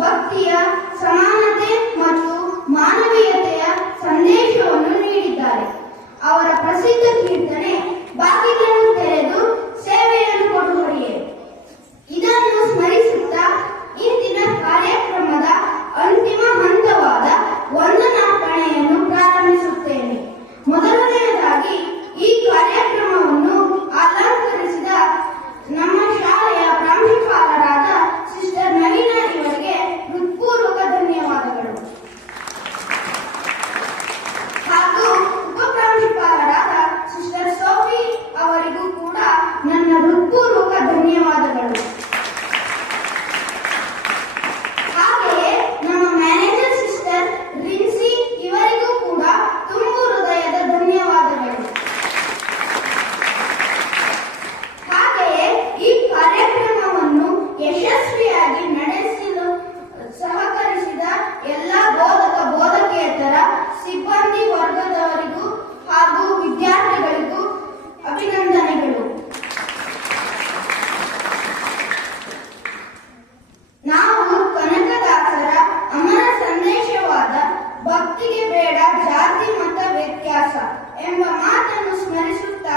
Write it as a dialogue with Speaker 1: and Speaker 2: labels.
Speaker 1: ಭಕ್ತಿಯ ಸಮಾನತೆ ಮತ್ತು ಮಾನವೀಯತೆಯ ಸಂದೇಶವನ್ನು ನೀಡಿದ್ದಾರೆ. ಅವರ ಪ್ರಸಿದ್ಧ others. ಭಕ್ತಿಗೆ ಬೇಡ ಜಾತಿ ಮತ ವ್ಯತ್ಯಾಸ ಎಂಬ ಮಾತನ್ನು ಸ್ಮರಿಸುತ್ತಾ